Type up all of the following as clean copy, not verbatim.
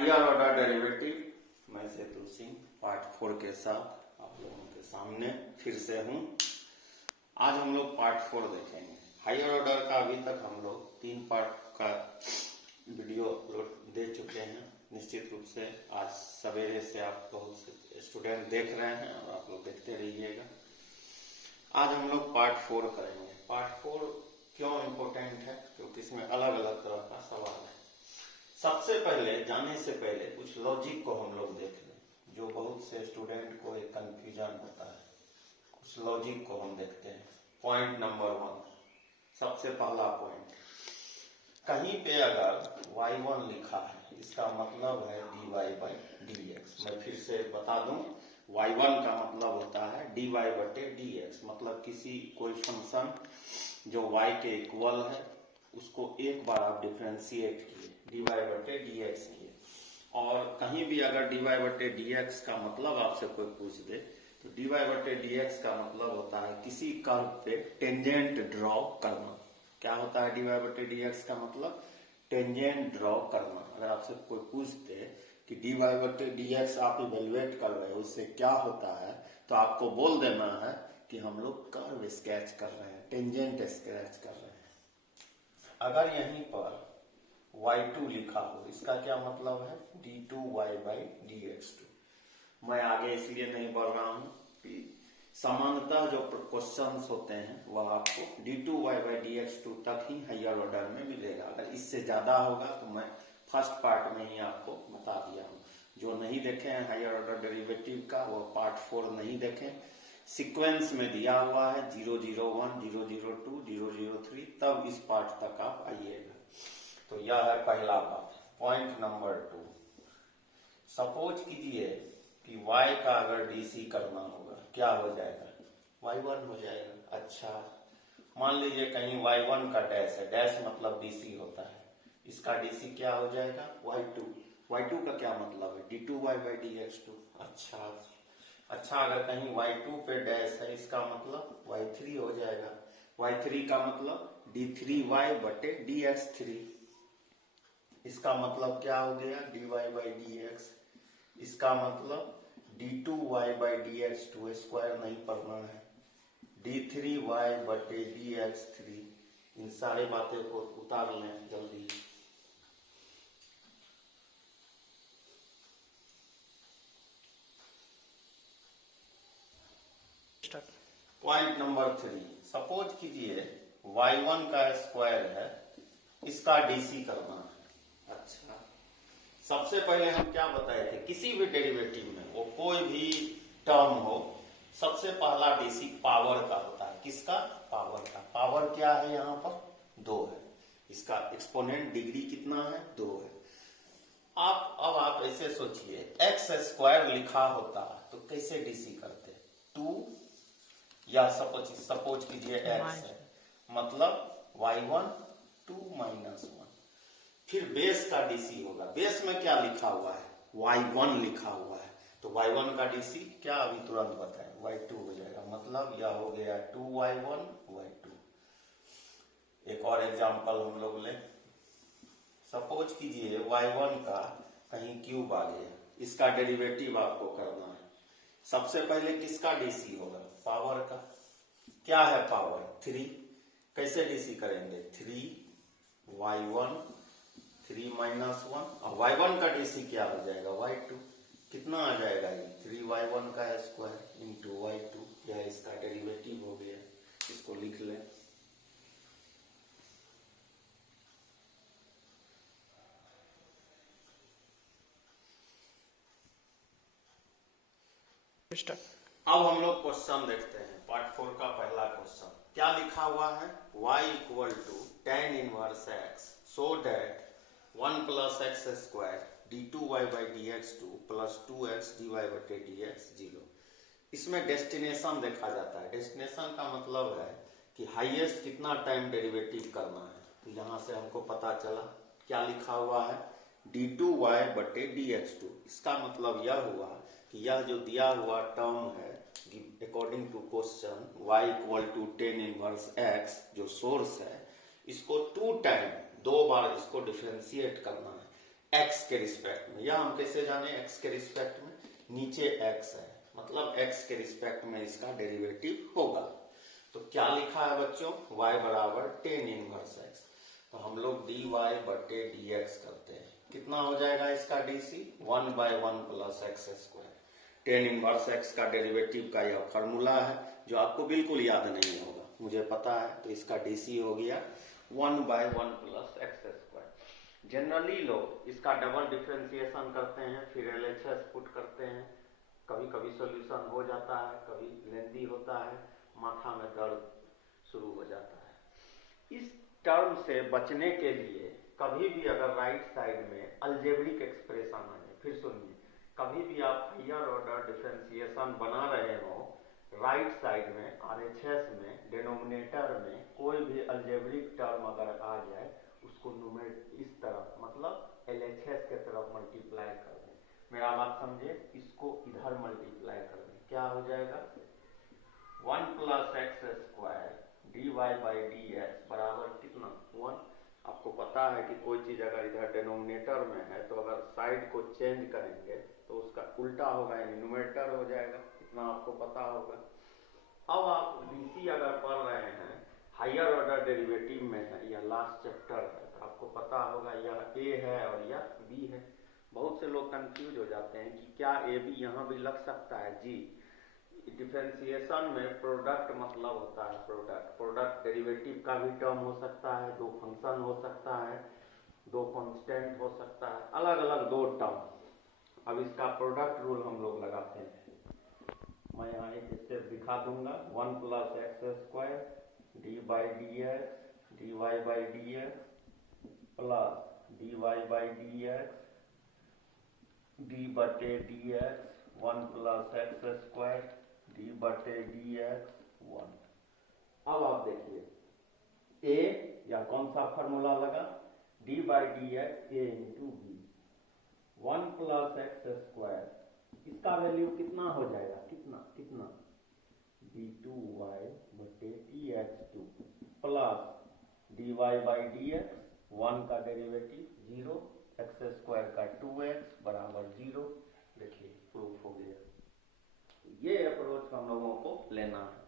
Higher order derivative मैं सेतु Singh part 4 के साथ आप लोगों के सामने फिर से हूँ। आज हम लोग पार्ट 4 देखेंगे। हायर ऑर्डर का अभी तक हम लोग 3 पार्ट का वीडियो अपलोड दे चुके हैं। निश्चित रूप से आज सवेरे से आप बहुत से स्टूडेंट देख रहे हैं और आप लोग देखते रहिएगा। आज हम लोग पार्ट 4 करेंगे। पार्ट 4 क्यों इम्पोर्टेंट है? क्योंकि इसमें अलग अलग तरह का सवाल है। सबसे पहले जाने से पहले कुछ लॉजिक को हम लोग देख लें, जो बहुत से स्टूडेंट को एक कंफ्यूजन होता है। उस लॉजिक को हम देखते हैं। पॉइंट नंबर 1, सबसे पहला पॉइंट, कहीं पे अगर y1 लिखा है इसका मतलब है dy बाई dx। मैं फिर से बता दूं, y1 का मतलब होता है dy बटे dx। मतलब किसी कोई फंक्शन जो y के इक्वल है उसको एक बार आप डिफरेंशिएट किए, dy बटे dx किए। और कहीं भी अगर dy बटे dx का मतलब आपसे कोई पूछ दे तो dy बटे dx का मतलब होता है किसी कर्व पे टेंजेंट ड्रॉ करना। क्या होता है dy बटे dx का मतलब? टेंजेंट ड्रॉ करना। अगर आपसे कोई पूछते कि dy बटे dx आप इवेलुएट कर रहे हो उससे क्या होता है, तो आपको बोल देना है कि हम लोग कर्व स्केच कर रहे हैं, टेंजेंट स्केच कर रहे हैं। अगर यहीं पर y2 लिखा हो इसका क्या मतलब है? d2y by dx2। मैं आगे इसलिए नहीं बढ़ रहा हूं कि सामान्यतः जो क्वेश्चंस होते हैं वह आपको d2y बाई dx2 तक ही हायर ऑर्डर में मिलेगा। अगर इससे ज्यादा होगा तो मैं फर्स्ट पार्ट में ही आपको बता दिया हूं। जो नहीं देखे हैं हायर ऑर्डर डेरिवेटिव का वो पार्ट 4 नहीं देखें। सीक्वेंस में दिया हुआ है 001, 002, 003, तब इस पार्ट तक आप आइएगा। तो यह है पहला बात। पॉइंट नंबर 2, सपोज कीजिए कि y का अगर dc करना होगा, क्या हो जाएगा? y1 हो जाएगा। अच्छा, मान लीजिए कहीं y1 का डैश है, डैश मतलब dc होता है, इसका dc क्या हो जाएगा? y2। y2 का क्या मतलब है? d2y by dx2। अच्छा, अगर कहीं y2 पे डैश है इसका मतलब y3 हो जाएगा। y3 का मतलब d3y बटे dx3। इसका मतलब क्या हो गया? dy by dx। इसका मतलब d2y बाई dx2 स्क्वायर नहीं पढ़ना है, d3y बटे dx3। इन सारे बातें को उतार लें जल्दी। पॉइंट नंबर 3, सपोज कीजिए y1 का स्क्वायर है, इसका dc करना है। अच्छा, सबसे पहले हम क्या बताए थे? किसी भी डेरिवेटिव में वो कोई भी टर्म हो, सबसे पहला डीसी पावर का होता है। किसका? पावर का। पावर क्या है? यहाँ पर 2 है। इसका एक्सपोनेंट डिग्री कितना है? 2 है। अब आप ऐसे सोचिए, एक्स स्क्वायर लिखा होता तो कैसे डीसी करते? 2 या सपोज कीजिए एक्स है, मतलब y1 2 माइनस 1। फिर बेस का डीसी होगा। बेस में क्या लिखा हुआ है? y1 लिखा हुआ है, तो y1 का डीसी क्या अभी तुरंत बताएं? y2 हो जाएगा। मतलब यह हो गया 2y1 y2। एक और एग्जांपल हम लोग लें। सपोज कीजिए y1 का कहीं क्यूब आ गया, इसका डेरिवेटिव आपको करना है। सबसे पहले किसका डीसी होगा? पावर का। क्या है पावर? 3। कैसे डीसी करेंगे? 3y1 3 माइनस 1, और y1 का डीसी क्या हो जाएगा? y2। कितना आ जाएगा ये? 3y1 का स्क्वायर इंटू y2। यह इसका डेरिवेटिव हो गया। इसको लिख लें। अब हम लोग क्वेश्चन देखते हैं। पार्ट 4 का पहला क्वेश्चन क्या लिखा हुआ है? y equal to tan inverse x so that 1 plus x square d2y by dx2 plus 2x dy बटे dx 0। इसमें डेस्टिनेशन देखा जाता है। डेस्टिनेशन का मतलब है कि हाईएस्ट कितना टाइम डेरिवेटिव करना है। तो यहां से हमको पता चला क्या लिखा हुआ है? d2y बटे dx2। इसका मतलब यह हुआ कि यह जो दिया हुआ टर्म है according to question y equal to tan inverse x जो सोर्स है, इसको 2 टाइम 2 बार इसको डिफरेंशिएट करना है। x के रिस्पेक्ट में, या हम कैसे जाने x के रिस्पेक्ट में, नीचे x है मतलब x के रिस्पेक्ट में इसका डेरिवेटिव होगा। तो क्या लिखा है बच्चों, y बराबर tan इनवर्स x। तो हम लोग dy बटे dx करते हैं, कितना हो जाएगा इसका dc, 1/1 plus x square. tan inverse x का डेरिवेटिव का यह फॉर्मूला है जो आपको बिल्कुल याद नहीं होगा, मुझे पता है। तो इसका dc हो गया 1/1 प्लस एक्स स्क्वायर। जनरली लोग इसका डबल डिफरेंशिएशन करते हैं, फिर LHS पुट करते हैं। कभी कभी सॉल्यूशन हो जाता है, कभी लेंदी होता है, माथा में दर्द शुरू हो जाता है। इस टर्म से बचने के लिए कभी भी अगर राइट साइड में अलजेब्रिक एक्सप्रेशन आए, फिर सुनिए, कभी भी आप हायर ऑर्डर डिफरेंशिएशन बना रहे हो, राइट साइड में RHS में डिनोमिनेटर में कोई भी अलजेब्रिक टर्म अगर आ जाए, उसको न्यूमेरिक इस तरफ मतलब LHS के तरफ मल्टीप्लाई कर दें। मेरा बात समझे, इसको इधर मल्टीप्लाई कर दें, क्या हो जाएगा 1 plus x square dy by d x बराबर कितना 1। आपको पता है कि कोई चीज अगर इधर डिनोमिनेटर में है तो अगर साइड को चेंज करेंगे तो उसका उल्टा होगा, यानी न्यूमेरेटर हो जाएगा, इतना आपको पता होगा। अब आप डीसी अगर पढ़ रहे हैं, हायर ऑर्डर डेरिवेटिव में है, यह लास्ट चैप्टर है, तो आपको पता होगा यह ए है और यह बी है। बहुत से लोग कंफ्यूज हो जाते हैं कि क्या ए बी यहाँ भी लग सकता है। जी, डिफरेंशिएशन में प्रोडक्ट मतलब होता है प्रोडक्ट डेरिवेटिव का भी टर्म हो सकता है, दो फंक्शन हो सकता है, दो कांस्टेंट हो सकता है, अलग अलग दो टर्म। अब इसका प्रोडक्ट रूल हम लोग लगाते हैं। मैं यहाँ एक स्टेप दिखा दूंगा, 1 plus x square d by d x d y by d x plus d y by d x d बटे d x 1 plus x square d बटे डी एक्स 1। अब आप देखिए ए या कौन सा फॉर्मूला लगा, d by d x a into b, 1 plus x square, इसका वैल्यू कितना हो जाएगा, कितना b2y बटे dx2 plus dy by dx, 1 का डेरिवेटिव 0, एक्स स्क्वायर का 2x बराबर 0। देखिए प्रूफ हो गया। ये अप्रोच हम लोगों को लेना है।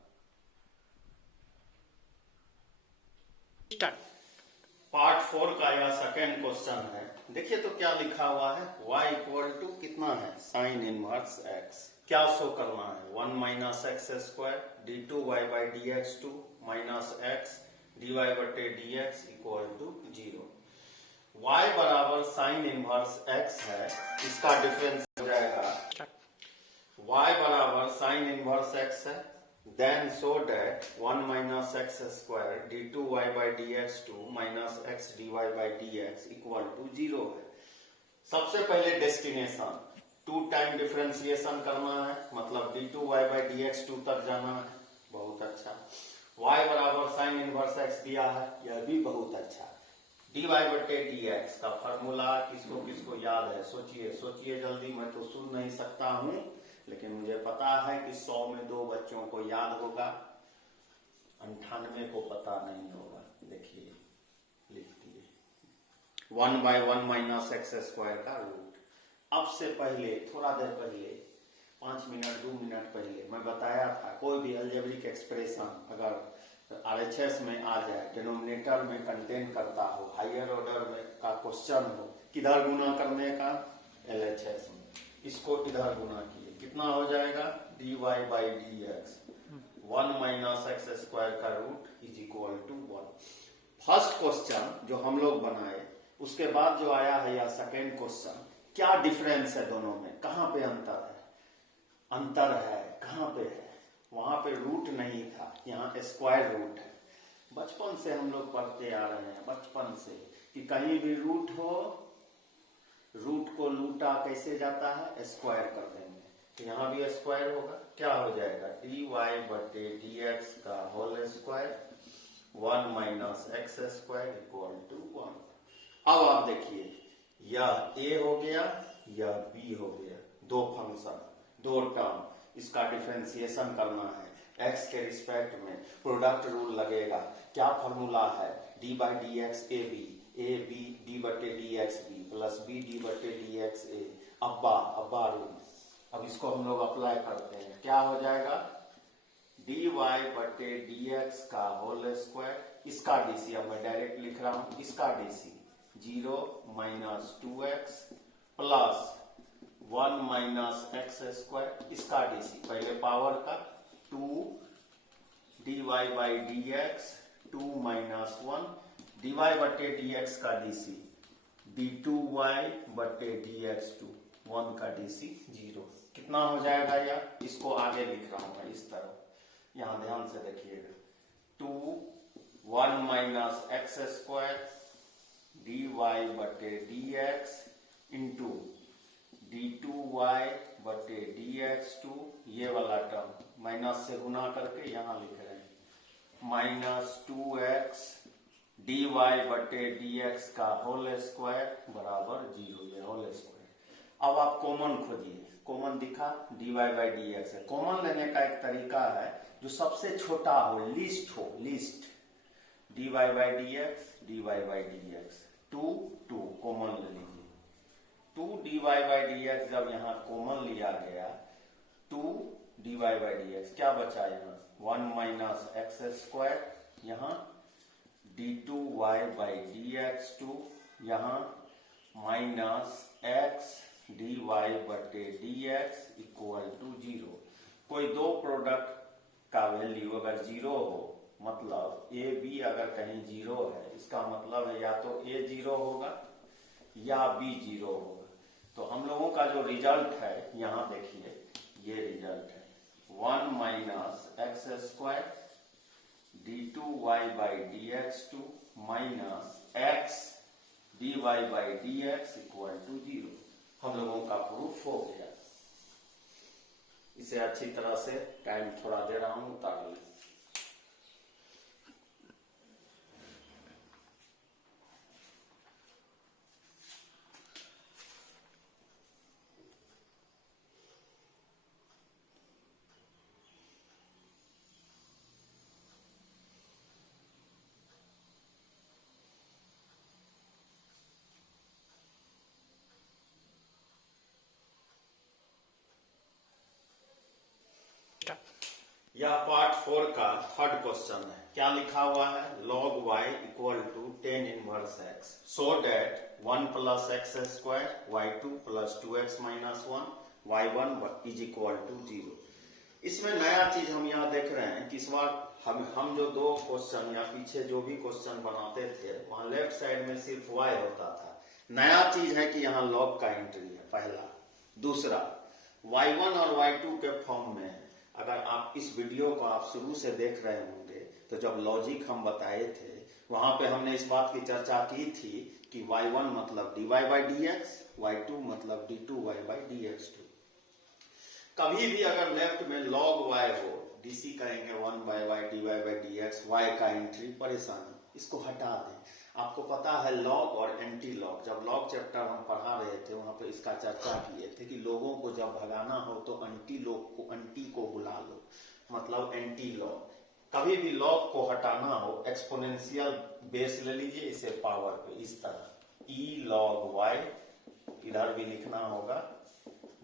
पार्ट 4 का यह सेकेंड क्वेश्चन है। देखिए तो क्या लिखा हुआ है, y इक्वल टू कितना है साइन इनवर्स x। क्या शो करना है, 1 minus x square d2y by dx2 minus x dy बटे dx इक्वल टू 0। y बराबर साइन इनवर्स x है, इसका डिफरेंस हो जाएगा y बराबर साइन इनवर्स x है, then show that 1 minus x square d2y by dx2 minus x dy by dx equal to 0 है। सबसे पहले डेस्टिनेशन 2 टाइम डिफरेंशिएशन करना है, मतलब d2y by dx2 तक जाना है, बहुत अच्छा। y बराबर साइन इनवर्स x दिया है, यह भी बहुत अच्छा। dy बटे dx का फॉर्मूला किसको किसको याद है, सोचिए जल्दी, मैं तो सुन नहीं सकता हूं, लेकिन मुझे पता है कि 100 में 2 बच्चों को याद होगा, 98 को पता नहीं होगा। देखिए लिख दिए 1/1 माइनस एक्स स्क्वायर का रूट। अब से पहले थोड़ा देर पहले 5 मिनट 2 मिनट पहले मैं बताया था, कोई भी अलजेब्रिक एक्सप्रेशन अगर RHS में आ जाए, डिनोमिनेटर में कंटेन करता हो, हायर ऑर्डर में का क्वेश्चन हो, किधर गुना करने का, LHS में, इसको इधर गुना किए, कितना हो जाएगा dy by d x, 1 minus x square का root is equal to 1। First question जो हम लोग बनाए, उसके बाद जो आया है या सेकेंड क्वेश्चन, क्या डिफरेंस है दोनों में, कहां पे अंतर है, कहां पे है, वहां पे रूट नहीं था, यहाँ स्क्वायर रूट है। बचपन से हम लोग पढ़ते आ रहे हैं, बचपन से, कि कहीं भी रूट हो, रूट को लूटा कैसे जाता है, स्क्वायर कर देंगे, तो यहाँ भी स्क्वायर होगा, क्या हो जाएगा dy बटे dx का whole square 1 minus x square equal to 1। अब आप देखिए, यह a हो गया, यह b हो गया, दो फंक्शन, दो टर्म, इसका डिफरेंशिएशन करना है, x के रिस्पेक्ट में प्रोडक्ट रूल लगेगा। क्या फॉर्मूला है, d by d x A B, A B d बटे d x B plus B d बटे डी एक्स ए। अब्बा रूल, अब इसको हम लोग अप्लाई करते हैं। क्या हो जाएगा, डी वाई बटे डी एक्स का होल स्क्वायर, इसका डीसी अब मैं डायरेक्ट लिख रहा हूं, इसका DC 0 minus 2x plus 1 minus x square, इसका डीसी पहले पावर का 2 d y by d x 2 minus 1 d y बटे डी एक्स का डीसी डी 2 वाई बटे डी एक्स 2 1 का डीसी 0। कितना हो जाएगा यार, इसको आगे लिख रहा हूं मैं इस तरह, यहां ध्यान से देखिएगा 2 1 minus x square d y बटे d x into d 2 y बटे डी एक्स 2, ये वाला टर्म माइनस से गुना करके यहां लिख रहे हैं माइनस 2x डी वाई बटे डी एक्स का होल स्क्वायर बराबर 0, ये होल स्क्वायर। अब आप कॉमन खोजिए, कॉमन दिखा d y by d x है। कॉमन लेने का एक तरीका है जो सबसे छोटा हो, least d y by d x 2 common ले लीजिए। 2 d y by d x जब यहाँ कॉमन लिया गया 2 d y by d x क्या बचा, यहाँ 1 माइनस एक्स स्क्वायर, यहाँ d 2 y by d x 2, यहाँ माइनस एक्स डी वाई बटे डी एक्स इक्वल टू 0। कोई दो प्रोडक्ट का वैल्यू अगर 0 हो, मतलब ए बी अगर कहीं 0 है, इसका मतलब है या तो ए 0 होगा या बी 0 होगा। तो हम लोगों का जो रिजल्ट है यहां देखिए, ये रिजल्ट है 1 minus x square d 2 y by d x 2 minus x d y by d x equal to 0। हम लोगों का प्रूफ हो गया। इसे अच्छी तरह से टाइम थोड़ा दे रहा हूं, उतार लें। यह पार्ट 4 का थर्ड क्वेश्चन है। क्या लिखा हुआ है, log y equal to tan inverse x so that 1 plus x square y2 plus 2x minus 1 y1 is equal to 0। इसमें नया चीज हम यहाँ देख रहे हैं कि इस बार हम जो दो क्वेश्चन या पीछे जो भी क्वेश्चन बनाते थे वहां लेफ्ट साइड में सिर्फ y होता था। नया चीज है कि यहाँ log का एंट्री है पहला। दूसरा y1 और y2 के फॉर्म में है। अगर आप इस वीडियो को आप शुरू से देख रहे होंगे तो जब लॉजिक हम बताए थे वहां पे हमने इस बात की चर्चा की थी कि y1 मतलब dy बाई dx, y2 मतलब d2 y बाई dx2। कभी भी अगर लेफ्ट में log y हो, dc कहेंगे 1 by y dy by dx, y का एंट्री परेशानी, इसको हटा दें। आपको पता है लॉग और एंटी लॉग, जब लॉग चैप्टर हम पढ़ा रहे थे वहां पे इसका चर्चा किए थे कि लोगों को जब भगाना हो तो एंटी को बुला लो, मतलब एंटी लॉग। कभी भी लॉग को हटाना हो एक्सपोनेंशियल बेस ले लीजिए, इसे पावर पे इस तरह e log y, इधर भी लिखना होगा।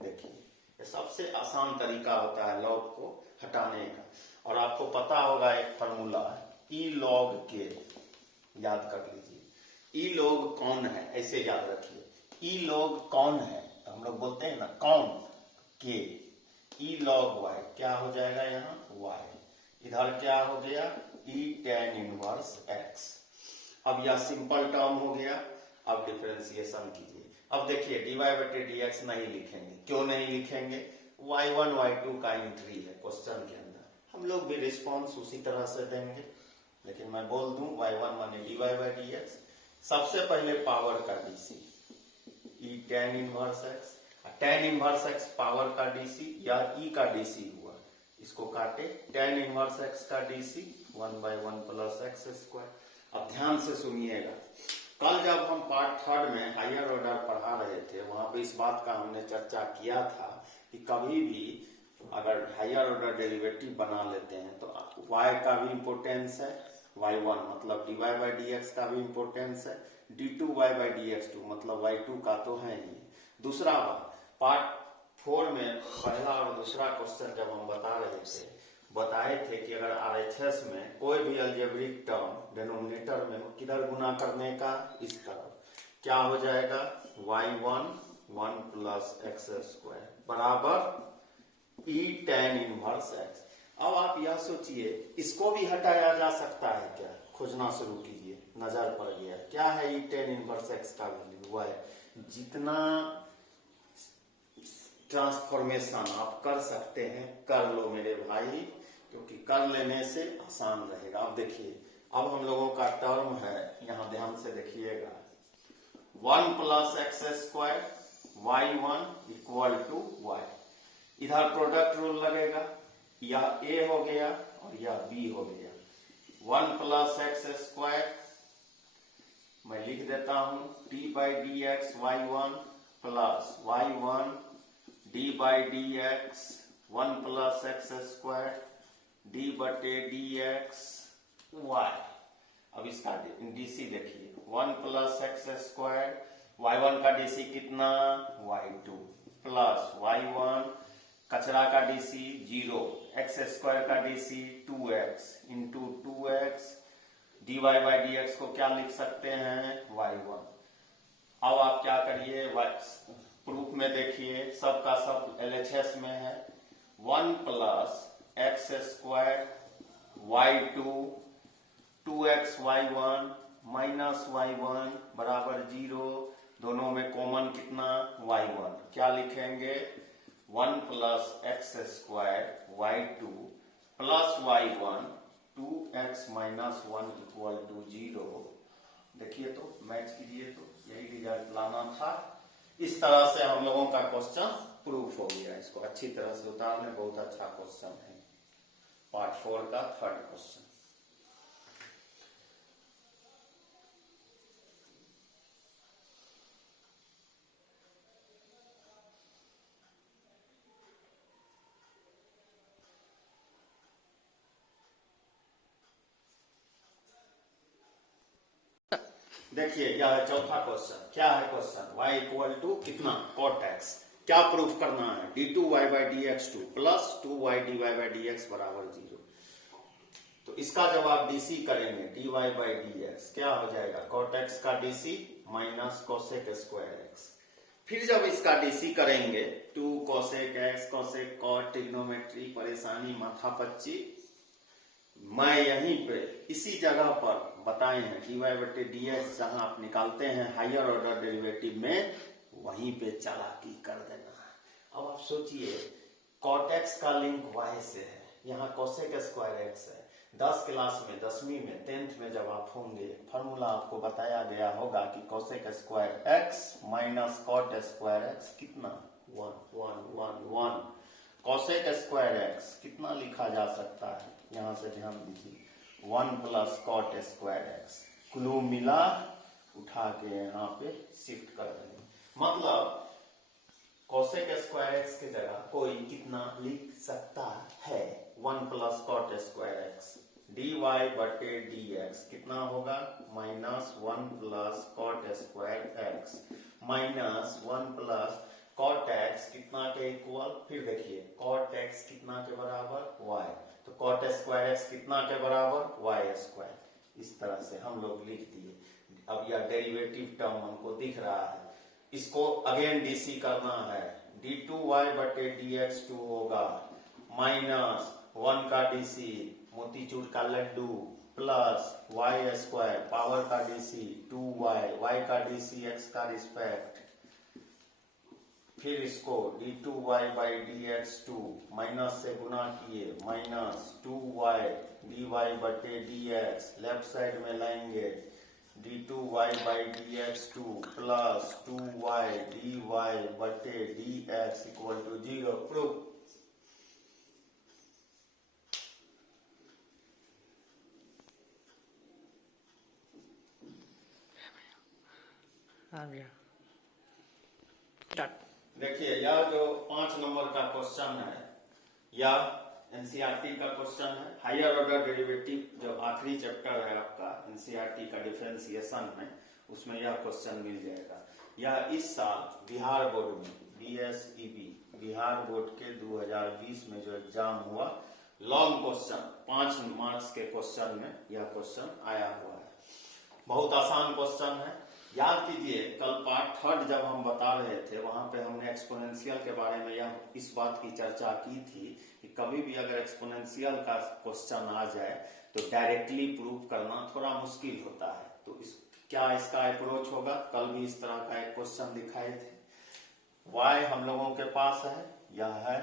देखिए ये सबसे आसान तरीका होता है लॉग को हटाने का। और आपको पता होगा एक फॉर्मूला e log k, याद कर लीजिए। ई लोग कौन है, ऐसे याद रखिए। ई लोग कौन है तो हम लोग बोलते हैं ना कौन, के। ई लॉग वाई क्या हो जाएगा, यहाँ वाई, इधर क्या हो गया ई tan इनवर्स एक्स। अब यह सिंपल टर्म हो गया। अब डिफरेंशिएशन कीजिए। अब देखिए डी वाई बटे डी एक्स नहीं लिखेंगे। क्यों नहीं लिखेंगे, y1 y2 का एंट्री है क्वेश्चन के अंदर, हम लोग भी रिस्पॉन्स उसी तरह से देंगे। लेकिन मैं बोल दूं y1 माने dy बाई dx, सबसे पहले पावर का dc e tan inverse x, tan inverse x power का dc या e का dc हुआ, इसको काटे tan इनवर्स x का dc 1 by 1 plus x square. अब ध्यान से सुनिएगा, कल जब हम पार्ट थर्ड में हायर ऑर्डर पढ़ा रहे थे वहां पे इस बात का हमने चर्चा किया था कि कभी भी अगर हायर ऑर्डर डेरिवेटिव बना लेते हैं तो y का भी इंपोर्टेंस है, y1 मतलब dy बाई dx का भी इंपोर्टेंस है, d2y/dx2 मतलब y2 का तो है ही। दूसरा पार्ट 4 में पहला और दूसरा क्वेश्चन जब हम बताए थे कि अगर RHS में कोई भी अलजेब्रिक टर्म डिनोमिनेटर में हो, किधर गुना करने का, इस तरफ, क्या हो जाएगा, y1 1 प्लस एक्स स्क्वायर बराबर e tan इनवर्स x। अब आप यह सोचिए, इसको भी हटाया जा सकता है क्या, खोजना शुरू कीजिए, नजर पड़ गया क्या है e tan इनवर्स x का वैल्यू y। जितना ट्रांसफॉर्मेशन आप कर सकते हैं कर लो मेरे भाई, क्योंकि कर लेने से आसान रहेगा। अब देखिए, अब हम लोगों का टर्म है, यहां ध्यान से देखिएगा, 1 plus x square y1 equal to y। इधर प्रोडक्ट रूल लगेगा, यह a हो गया और यह b हो गया। 1 प्लस एक्स स्क्वायर मैं लिख देता हूं d/dx y1 plus y1 d/dx 1 plus x square d/dx y। अब इसका डीसी देखिए, 1 प्लस एक्स स्क्वायर, y1 का डीसी कितना, y2 प्लस y1 कचरा का डीसी 0, एक्स स्क्वायर का DC 2x into 2x, dy/dx को क्या लिख सकते हैं, y1। अब आप क्या करिए, प्रूफ में देखिए, सबका सब LHS में है, 1 plus x square y2 2x y1 minus y1 बराबर 0, दोनों में कॉमन कितना, y1, क्या लिखेंगे, 1 plus x square y2 plus y1 2x minus 1 equal to 0। देखिए तो मैच कीजिए, तो यही रिजल्ट लाना था। इस तरह से हम लोगों का क्वेश्चन प्रूफ हो गया। इसको अच्छी तरह से उतारने, बहुत अच्छा क्वेश्चन है, पार्ट 4 का थर्ड क्वेश्चन। देखिए, यह है चौथा क्वेश्चन। क्या है क्वेश्चन, y इक्वल टू कितना, cot x। क्या प्रूफ करना है, d2y/dx2 प्लस 2y dy/dx बराबर 0। तो इसका जब आप डीसी करेंगे dy/dx क्या हो जाएगा, cot x का DC minus cosec square x। फिर जब इसका डीसी करेंगे 2 cosec x cosec cot, trigonometry परेशानी, माथापच्ची। मैं यहीं पे इसी जगह पर बताए हैं dy/dx, जहां आप निकालते हैं हायर ऑर्डर डेरिवेटिव में, वहीं पे चालाकी कर देना है। अब आप सोचिए, cot x का लिंक y से है, यहाँ cosec स्क्वायर x है। 10 क्लास में, 10वीं में, 10th में जब आप होंगे, फॉर्मूला आपको बताया गया होगा कि cosec square x minus cot square x कितना, 1 1 1 1। cosec स्क्वायर x कितना लिखा जा सकता है, यहां से ध्यान दीजिए, 1 plus cot square x। Clue मिला, उठा के यहाँ पे शिफ्ट कर देंगे। मतलब cosec स्क्वायर x की जगह कोई कितना लिख सकता है, 1 plus cot square x। dy/dx कितना होगा, minus 1 plus cot square x minus 1 plus cot x कितना के इक्वल, फिर देखिए cot x कितना के बराबर, y। तो cot स्क्वायर x कितना के बराबर, y स्क्वायर। इस तरह से हम लोग लिख दिए। अब यह डेरिवेटिव टर्म हमको दिख रहा है, इसको अगेन डीसी करना है, d2y/dx2 होगा माइनस 1 का डीसी मोतीचूर का लड्डू प्लस y स्क्वायर पावर का डीसी 2y, y का डीसी x का रिस्पेक्ट, फिर इसको d2y/dx2 माइनस से गुना किए, minus 2y dy/dx, left side में लाएंगे d2y/dx2 plus 2y dy/dx equal to 0। Proof. देखिए, यह जो 5 नंबर का क्वेश्चन है, यह एनसीईआरटी का क्वेश्चन है। हायर ऑर्डर डेरिवेटिव जो आखिरी चैप्टर है आपका एनसीईआरटी का डिफरेंशिएशन में, उसमें यह क्वेश्चन मिल जाएगा। यह इस साल बिहार बोर्ड में BSEB बिहार बोर्ड के 2020 में जो एग्जाम हुआ, लॉन्ग क्वेश्चन 5 मार्क्स के क्वेश्चन में यह क्वेश्चन आया हुआ है। बहुत आसान क्वेश्चन है। याद कीजिए, कल पार्ट 3 जब हम बता रहे थे वहां पे हमने एक्सपोनेंशियल के बारे में इस बात की चर्चा की थी कि कभी भी अगर एक्सपोनेंशियल का क्वेश्चन आ जाए तो डायरेक्टली प्रूव करना थोड़ा मुश्किल होता है। तो क्या इसका अप्रोच होगा? कल भी इस तरह का एक क्वेश्चन दिखाए थे। y हम लोगों के पास है, यह है,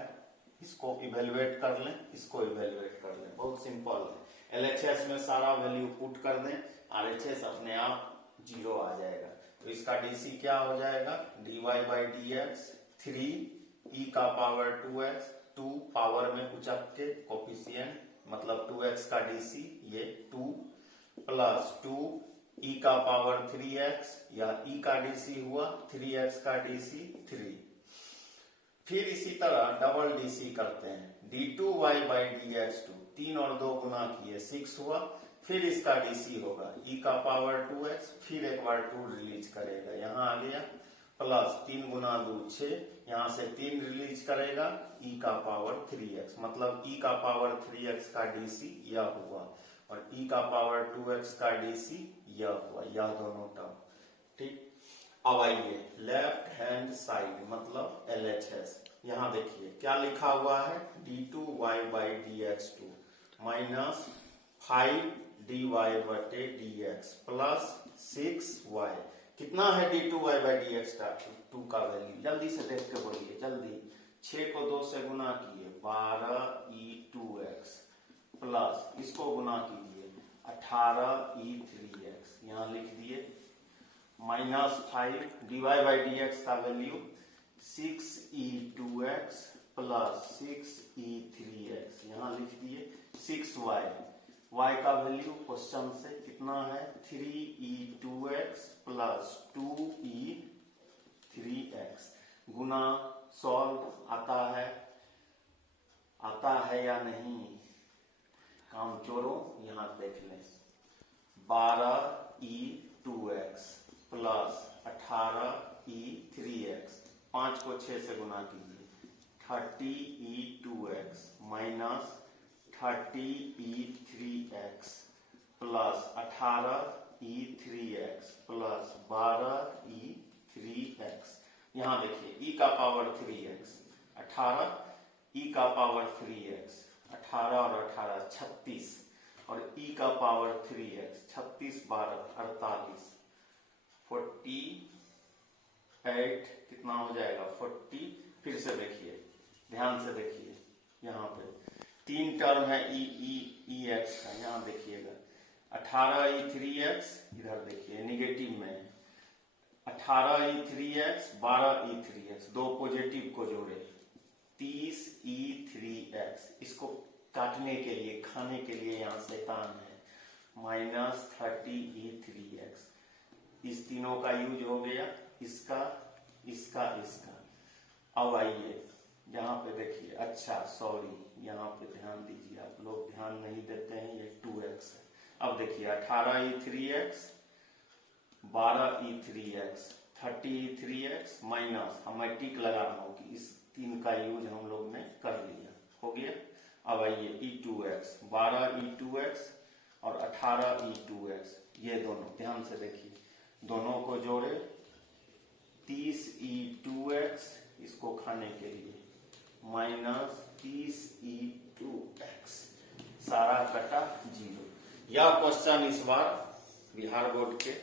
इसको इवेलुएट कर लें, इसको इवेलुएट कर लें, बहुत सिंपल है। LHS में सारा वैल्यू पुट कर दें, RHS अपने आप 0 आ जाएगा। तो इसका DC क्या हो जाएगा? dy बाई dx 3 e का पावर 2x, 2 पावर में उचक के कोफिशिएंट मतलब 2x का DC ये 2 प्लस 2 e का पावर 3x, यह e का DC हुआ, 3x का DC 3। फिर इसी तरह डबल DC करते हैं, d2y बाई dx2, 3 और 2 गुना किए 6 हुआ। फिर इसका DC होगा e का पावर 2x, फिर एक बार 2 रिलीज करेगा, यहाँ आ गया, प्लस 3 गुना 2 6, यहाँ से 3 रिलीज करेगा, e का पावर 3x, मतलब e का पावर 3x का DC यह हुआ और e का पावर 2x का DC यह हुआ, यह दोनों टर्म। ठीक, अब आइए लेफ्ट हैंड साइड मतलब LHS। यहाँ देखिए क्या लिखा हुआ है, d2y by dx2 minus 5dy बटे dx प्लस 6y। कितना है d2y बाई dx2 का वैल्यू? जल्दी से देख के बोलिए, जल्दी। 6 को 2 से गुना किए 12e2x प्लस इसको गुना कीजिए 18e3x, यहाँ लिख दिए, माइनस 5 dy बाई dx का वैल्यू 6e2x प्लस 6e3x, यहाँ लिख दिए, 6y, y का वैल्यू क्वेश्चन से कितना है, 3e2x प्लस 2e3x, गुना सॉल्व आता है या नहीं? काम चोरों यहाँ देख लें, 12e2x प्लस 18e3x, 5 को 6 से गुना कीजिए, 30e2x minus 30e3x plus 18e3x plus 12e3x। यहाँ देखिए e का पावर 3x 18, e का पावर 3x 18 और 18 36 और e का पावर 3x 36 12 48, 48 कितना हो जाएगा 40। फिर से देखिए, ध्यान से देखिए, यहाँ पे 3 टर्म है ex का, यहाँ देखिएगा 18e3x, इधर देखिए निगेटिव में 18e3x 12e3x, 2 पॉजिटिव को जोड़े 30e3x, इसको काटने के लिए खाने के लिए यहाँ शैतान है, माइनस 30e3x, इस तीनों का यूज हो गया, इसका इसका इसका। अब आइए यहाँ पे देखिए, अच्छा सॉरी यहाँ पे ध्यान दीजिए, आप लोग ध्यान नहीं देते हैं, ये 2x है। अब देखिए 18e3x 12e3x 30e3x माइनस, मैं टिक लगा रहा हूँ कि इस 3 का यूज हम लोग ने कर लिया, हो गया। अब आइए e2x 12e2x और 18e2x, ये दोनों ध्यान से देखिए, दोनों को जोड़े 30e2x, इसको खाने के लिए माइनस 30e2x, सारा कटा 0। यह क्वेश्चन इस बार बिहार बोर्ड के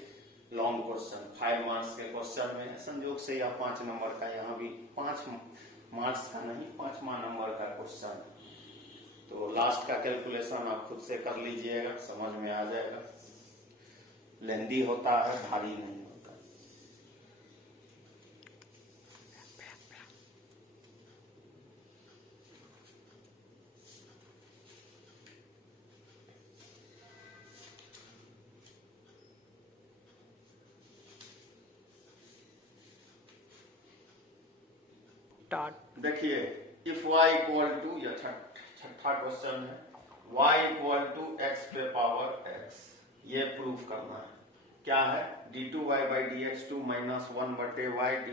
लॉन्ग क्वेश्चन 5 मार्क्स के क्वेश्चन में है। संयोग से यह 5 नंबर का, यहाँ भी 5 मार्क्स का नहीं 5वां नंबर का क्वेश्चन। तो लास्ट का कैलकुलेशन आप खुद से कर लीजिएगा, समझ में आ जाएगा। लेंदी होता है, भारी नहीं होता। देखिए इफ y इक्वल टू, यह छठा क्वेश्चन है, y इक्वल टू x पे पावर x, ये प्रूफ करना है। क्या है? D two y by d x two minus 1/y d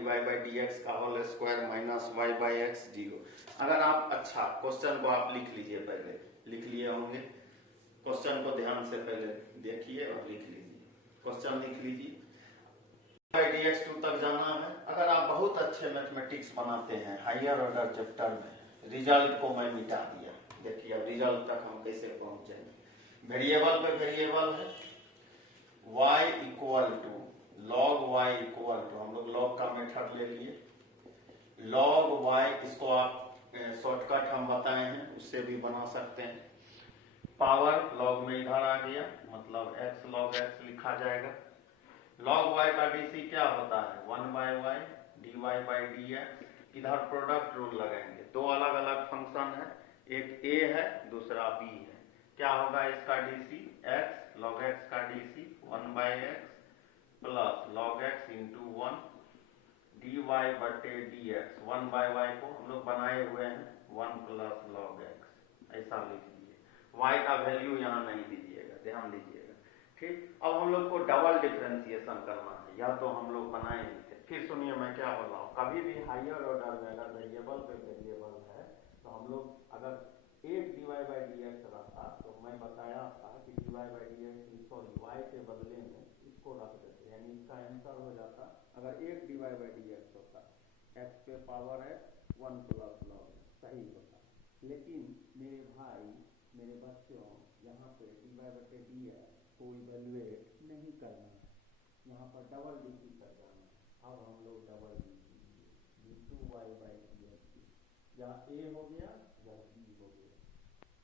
y by d x का whole square minus y by x 0। अगर आप अच्छा क्वेश्चन को आप लिख लीजिए, पहले लिख लिए होंगे, क्वेश्चन को ध्यान से पहले देखिए और लिख लीजिए, क्वेश्चन लिख लीजिए। बाई डी एक्स 2 तक जाना है। अगर आप बहुत अच्छे मैथमेटिक्स बनाते हैं हायर ऑर्डर चैप्टर में, रिजल्ट को मैं मिटा दिया, देखिए अब रिजल्ट तक हम कैसे पहुंचेंगे। वेरिएबल पे वेरिएबल है, y equal to log y equal to, हम लोग log का मेथड ले लिए, log y, इसको आप शॉर्टकट हम बताए हैं, उससे भी बना सकते हैं। पावर log में इधर आ गया, मतलब x log x लिखा जाएगा। log y का dc क्या होता है, 1/y dy बाई dx। इधर प्रोडक्ट रूल लगाएंगे, दो अलग अलग फंक्शन है, एक a है दूसरा b है। क्या होगा इसका dc, x log x का dc 1/x plus log x into 1 dy बटे dx। 1/y को हम लोग बनाए हुए हैं 1 प्लस log x, ऐसा लिख लीजिए। y का वैल्यू यहाँ नहीं दीजिएगा, ध्यान दीजिएगा, ठीक। अब हम लोग को डबल डिफरेंशिएशन करना है, या तो हम लोग बनाए ही थे। फिर सुनिए मैं क्या बोल रहा हूँ, कभी भी हायर ऑर्डर में अगर वेरिएबल पे वेरिएबल है तो हम लोग अगर एक dy बाई dx रहता तो मैं बताया था कि dy by dx sorry y के बदले में इसको रख देते, यानी इसका आंसर हो जाता, अगर एक dy बाई dx होता x पे पावर है 1 प्लस log सही होता। लेकिन मेरे भाई मेरे बच्चों, यहाँ पे dy बटे dx को इवेल्युएट नहीं करना है, यहाँ पर डबल डीसी कर जाना है। अब हम लोग double DC d2y by dx, यहाँ a हो गया यहाँ b हो गया,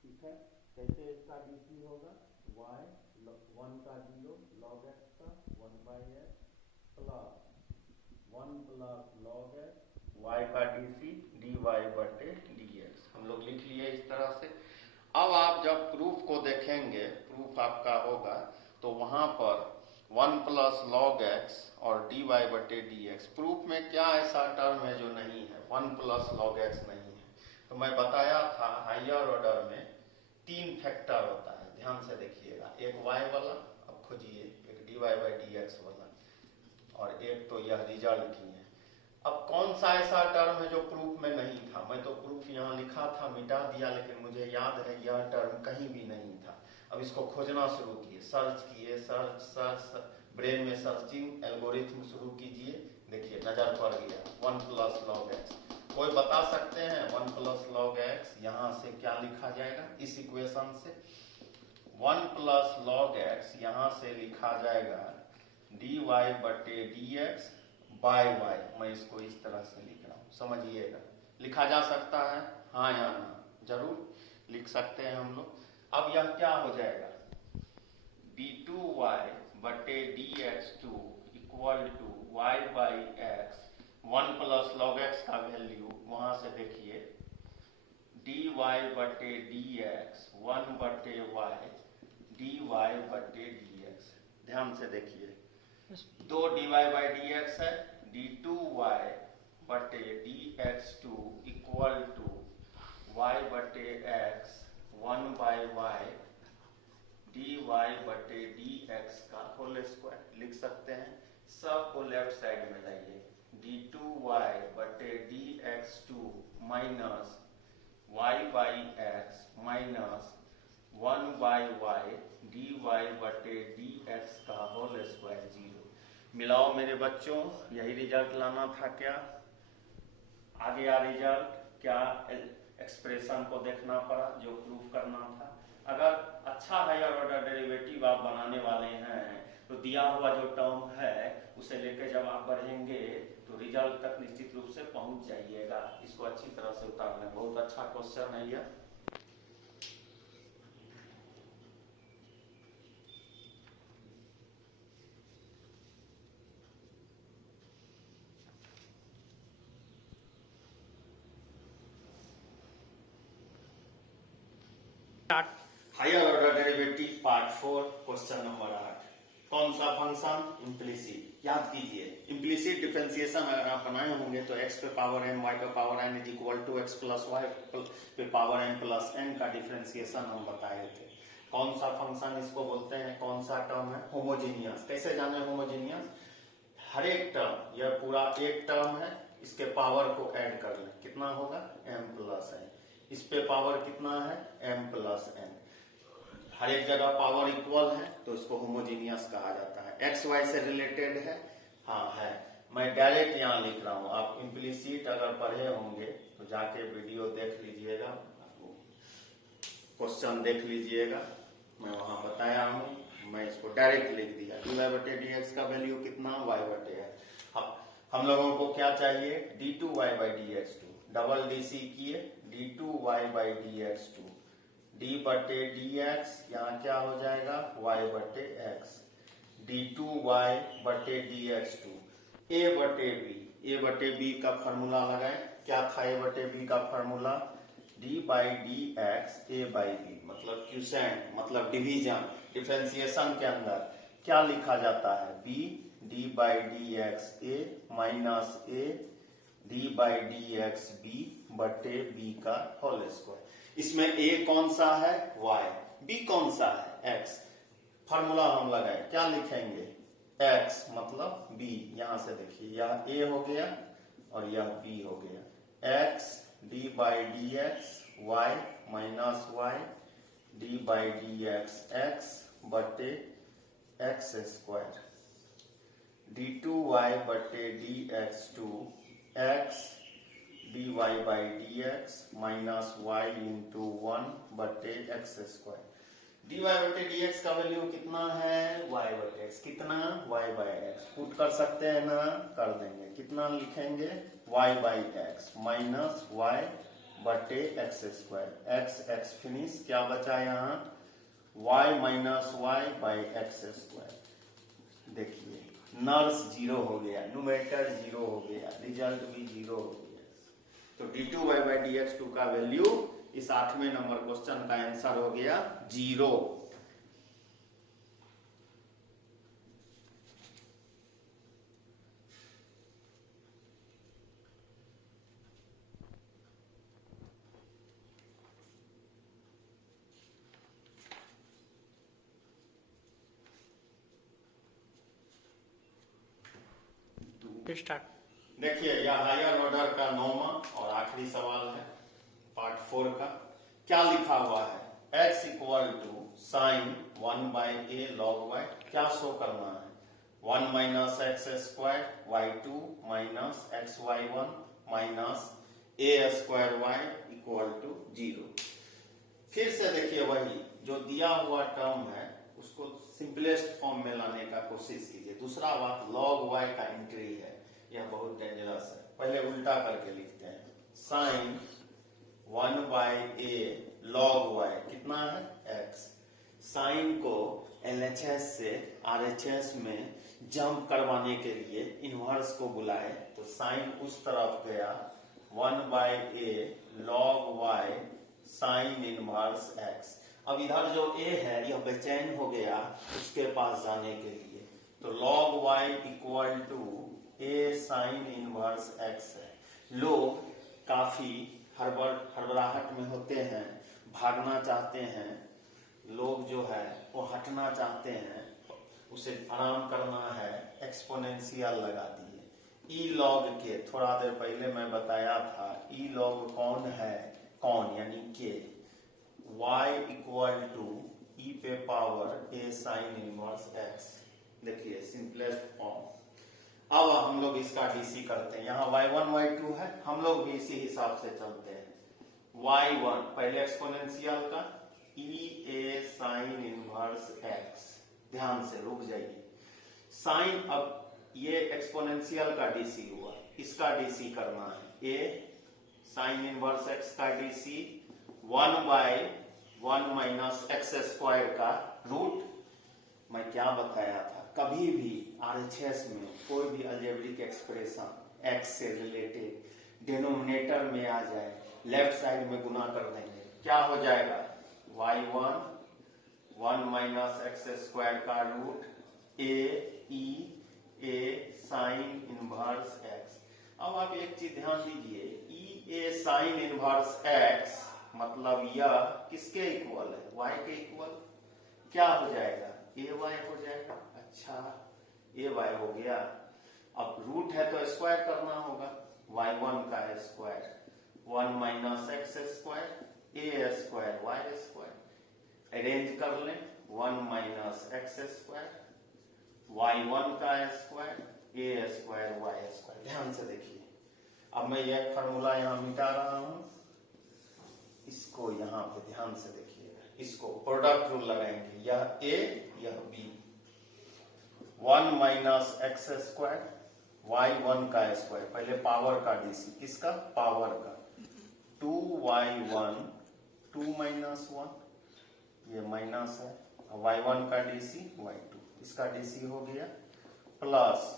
ठीक है। कैसे इसका dc होगा, y 1 का 0 log x का 1/x plus 1 plus log x y का dc dy बटे dx। हम लोग लिख लिए इस तरह से। अब आप जब प्रूफ को देखेंगे, प्रूफ आपका होगा तो वहां पर 1 प्लस log x और dy बटे dx, प्रूफ में क्या ऐसा टर्म है जो नहीं है, 1 प्लस log x नहीं है। तो मैं बताया था हायर ऑर्डर में 3 फैक्टर होता है, ध्यान से देखिएगा, एक y वाला, अब खोजिए, एक dy बाई dx वाला, और एक तो यह रिजल्ट ही है। अब कौन सा ऐसा टर्म है जो प्रूफ में नहीं था, मैं तो प्रूफ यहाँ लिखा था, मिटा दिया, लेकिन मुझे याद है यह टर्म कहीं भी नहीं था। अब इसको खोजना शुरू किए, सर्च किए, सर्च ब्रेन में सर्चिंग एल्गोरिथम शुरू कीजिए, देखिए नजर पड़ गया 1 प्लस log x। कोई बता सकते हैं 1 प्लस log x यहाँ से क्या लिखा जाएगा, इस इक्वेशन से 1 प्लस log x यहाँ से लिखा जाएगा dy बटे dx बाय y। मैं इसको इस तरह से लिख रहा हूँ, समझिएगा, लिखा जा सकता है, हाँ या ना, जरूर लिख सकते हैं हम लोग। अब यह क्या हो जाएगा, d2y बटे dx2 equal to y by x, 1 plus log x का वैल्यू वहां से देखिए, dy बटे dx 1 बटे y dy बटे dx। ध्यान से देखिए, दो dy बाई dx है, d2y बटे dx2 इक्वल टू y बटे x 1 बाई y dy बटे dx का होल स्क्वायर लिख सकते हैं। सब को लेफ्ट साइड में लाइए, d2y बटे dx2 minus y by x minus 1 by y dy बटे dx का होल स्क्वायर 0। मिलाओ मेरे बच्चों, यही रिजल्ट लाना था क्या, आ गया रिजल्ट, क्या एक्सप्रेशन को देखना पड़ा जो प्रूफ करना था। अगर अच्छा हायर ऑर्डर डेरिवेटिव आप बनाने वाले हैं तो दिया हुआ जो टर्म है उसे लेकर जब आप बढ़ेंगे तो रिजल्ट तक निश्चित रूप से पहुंच जाइएगा। इसको अच्छी तरह से उतारना, बहुत अच्छा क्वेश्चन है यह। Higher order derivative part 4 question number 8। कौन सा फंक्शन, इम्प्लिसिट। याद कीजिए, इम्प्लिसिट डिफरेंशिएशन अगर आप बनाए होंगे तो x पे पावर m y पे power n is equal to x plus y पे पावर m प्लस n का डिफरेंशिएशन हम बताए थे। कौन सा फंक्शन इसको बोलते हैं, कौन सा टर्म है, होमोजीनियस। कैसे जाने होमोजीनियस? हर एक टर्म, यह पूरा एक टर्म है, इसके पावर को ऐड कर लें, कितना होगा m प्लस n। इस पे पावर कितना है m प्लस n। हर एक जगह पावर इक्वल है तो इसको होमोजीनियस कहा जाता है। एक्स वाई से रिलेटेड है, हाँ है। मैं डायरेक्ट यहाँ लिख रहा हूँ, आप इम्प्लीसिट अगर पढ़े होंगे तो जाके वीडियो देख लीजिएगा, क्वेश्चन देख लीजिएगा, मैं वहां बताया हूँ। मैं इसको डायरेक्ट लिख दिया, dy बटे dx का वैल्यू कितना, y बटे x। हम लोगों को क्या चाहिए, d2y by dx2, double dc किए, d2y बाई dx2, d बटे dx यहाँ क्या हो जाएगा, y बटे x, d2y बटे dx2, a बटे b, a बटे b का फॉर्मूला लगाए, क्या था a बटे b का formula, d by d x a by b, मतलब क्यूसेंट, मतलब डिवीजन, डिफरेंशिएशन के अंदर क्या लिखा जाता है, b d by d x a minus a d by d x b बटे b का होल स्क्वायर। इसमें a कौन सा है, y, b कौन सा है, x। फॉर्मूला हम लगाए, क्या लिखेंगे, x मतलब b, यहां से देखिए यह a हो गया और यह b हो गया, x d by d x y minus y d by d x बटे x square, d two y बटे d x two x d y by d x minus y into 1 बटे x square. D y बटे d x का value कितना है, Y बटे x, कितना, Y by x. Put कर सकते हैं ना, कर देंगे, कितना लिखेंगे, y by x minus y बटे x square, x x finish, क्या बचा यहाँ, y minus y by x square. देखिए नर्स जीरो हो गया, न्यूमेरेटर जीरो हो गया, रिजल्ट भी जीरो हो गया। तो d2y by d x two का वैल्यू इस 8वें नंबर क्वेश्चन का आंसर हो गया 0। देखिए यह हायर ऑर्डर का 9वां और आखिरी सवाल है पार्ट 4 का। क्या लिखा हुआ है, x equal to sine 1 by a log y, क्या शो करना है, 1 minus x square y two minus x y one minus a square y equal to 0। फिर से देखिए वही जो दिया हुआ टर्म है उसको सिंपलेस्ट फॉर्म में लाने का कोशिश कीजिए। दूसरा बात, लॉग वाई का एंट्री है, यह बहुत डेंजरस है। पहले उल्टा करके लिखते हैं, sine 1 by a log y कितना है, x। साइन को LHS से RHS में जंप करवाने के लिए इनवर्स को बुलाए तो साइन उस तरफ गया, 1 by a log y sine inverse x। अब इधर जो a है यह बेचैन हो गया उसके पास जाने के लिए, तो log y equal to a sine inverse x है। लोग काफी हड़बड़ाहट में होते हैं, भागना चाहते हैं, लोग जो है वो हटना चाहते हैं, उसे आराम करना है, एक्सपोनेंशियल लगा दिए। ई लॉग के थोड़ा देर पहले मैं बताया था, ई लॉग कौन है, कौन यानी के, y इक्वल टू ई पे पावर ए साइन इनवर्स x। देखिए सिंपलेस्ट फॉर्म। अब हम लोग इसका डीसी करते हैं, यहाँ y1 y2 है, हम लोग भी इसी हिसाब से चलते हैं। y1 पहले एक्सपोनेंशियल का ई ए साइन इनवर्स x, ध्यान से रुक जाइए, साइन, अब ये एक्सपोनेंशियल का डीसी हुआ, इसका डीसी करना है, ए साइन इनवर्स x का DC 1 by 1 minus x square का रूट। मैं क्या बताया था, कभी भी RHS में कोई भी अलजेब्रिक एक्सप्रेशन x से रिलेटेड डिनोमिनेटर में आ जाए, लेफ्ट साइड में गुना कर देंगे, क्या हो जाएगा, y1 1 माइनस एक्स स्क्वायर का रूट ए ई ए साइन इनवर्स x। अब आप एक चीज ध्यान दीजिए, ई ए साइन इनवर्स x मतलब यह किसके इक्वल है, y के इक्वल। क्या हो जाएगा, ए वाई हो जाएगा। अच्छा, ए वाई हो गया। अब रूट है तो स्क्वायर करना होगा, y1 का स्क्वायर 1 माइनस एक्स स्क्वायर ए स्क्वायर वाई स्क्वायर। अरेंज कर लें, 1 माइनस एक्स स्क्वायर y1 का स्क्वायर ए स्क्वायर वाई स्क्वायर। ध्यान से देखिए, अब मैं यह फॉर्मूला यहां मिटा रहा हूं, इसको यहां पे ध्यान से देखिएगा, इसको प्रोडक्ट रूल लगाएंगे, यह ए यह B. 1 minus x square y1 का स्क्वायर, पहले पावर का डीसी, किसका, पावर का, 2y1 2 माइनस 1, ये माइनस है, y1 का डीसी y2, इसका डीसी हो गया, प्लस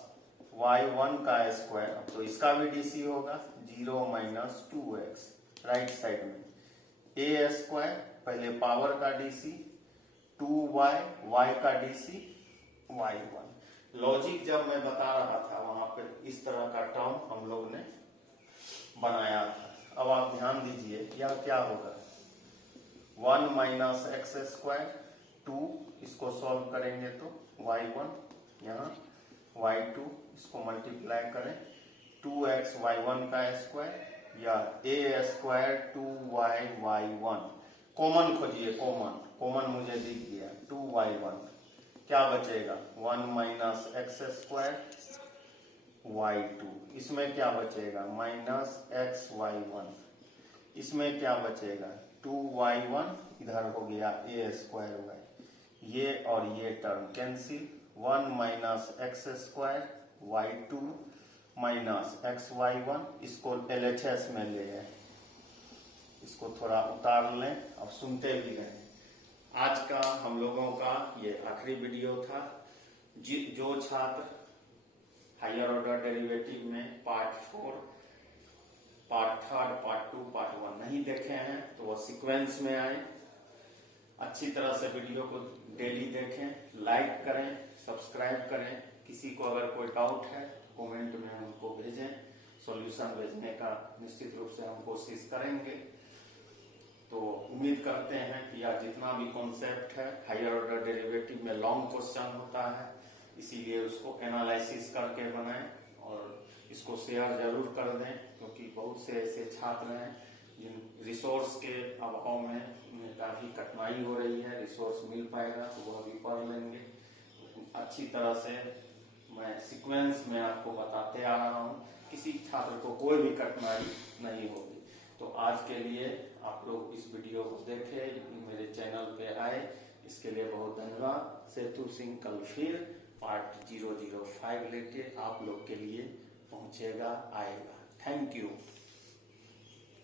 y1 का स्क्वायर, अब तो इसका भी डीसी होगा, 0 माइनस 2x, राइट साइड में ए स्क्वायर, पहले पावर का डीसी 2y, y का डीसी y1। लॉजिक जब मैं बता रहा था वहां पे इस तरह का टर्म हम लोग ने बनाया था। अब आप ध्यान दीजिए, यह क्या होगा, 1 माइनस एक्स स्क्वायर 2, इसको सॉल्व करेंगे तो y1, यहाँ y2, इसको मल्टीप्लाई करें, 2x y1 का स्क्वायर या A square 2y y1। Common खोजिए, कॉमन मुझे दिख गया, 2y1, क्या बचेगा, 1 माइनस एक्स स्क्वायर y2, इसमें क्या बचेगा, माइनस एक्स y1, इसमें क्या बचेगा, 2y1, इधर हो गया ए स्क्वायर y, ये और ये term cancel, 1 minus x square y2 minus x y1, इसको LHS में ले आए, इसको थोड़ा उतार लें, अब सुनते भी रहें। आज का हम लोगों का ये आखिरी वीडियो था। जो छात्र हायर ऑर्डर डेरिवेटिव में पार्ट 4, पार्ट 3, पार्ट 2, पार्ट 1 नहीं देखे हैं तो वो सीक्वेंस में आए, अच्छी तरह से वीडियो को डेली देखें, लाइक करें, सब्सक्राइब करें। किसी को अगर कोई डाउट है कमेंट में हमको भेजें, सॉल्यूशन भेजने का निश्चित रूप से हम कोशिश करेंगे। तो उम्मीद करते हैं कि यह जितना भी कॉन्सेप्ट है, हायर ऑर्डर डेरिवेटिव में लॉन्ग क्वेश्चन होता है, इसीलिए उसको एनालिसिस करके बनाएं और इसको शेयर जरूर कर दें, क्योंकि बहुत से ऐसे छात्र हैं जिन रिसोर्स के अभाव में उन्हें काफी कठिनाई हो रही है, रिसोर्स मिल पाएगा तो वह भी पढ़ लेंगे। अच्छी तरह से मैं सीक्वेंस में आपको बताते आ रहा हूँ, किसी छात्र को कोई भी कठिनाई नहीं होगी। तो आज के लिए आप लोग इस वीडियो को देखें, मेरे चैनल पे आए, इसके लिए बहुत धन्यवाद। सेतु सिंह कल फिर पार्ट 005 लेके आप लोग के लिए पहुंचेगा, आएगा। Thank you.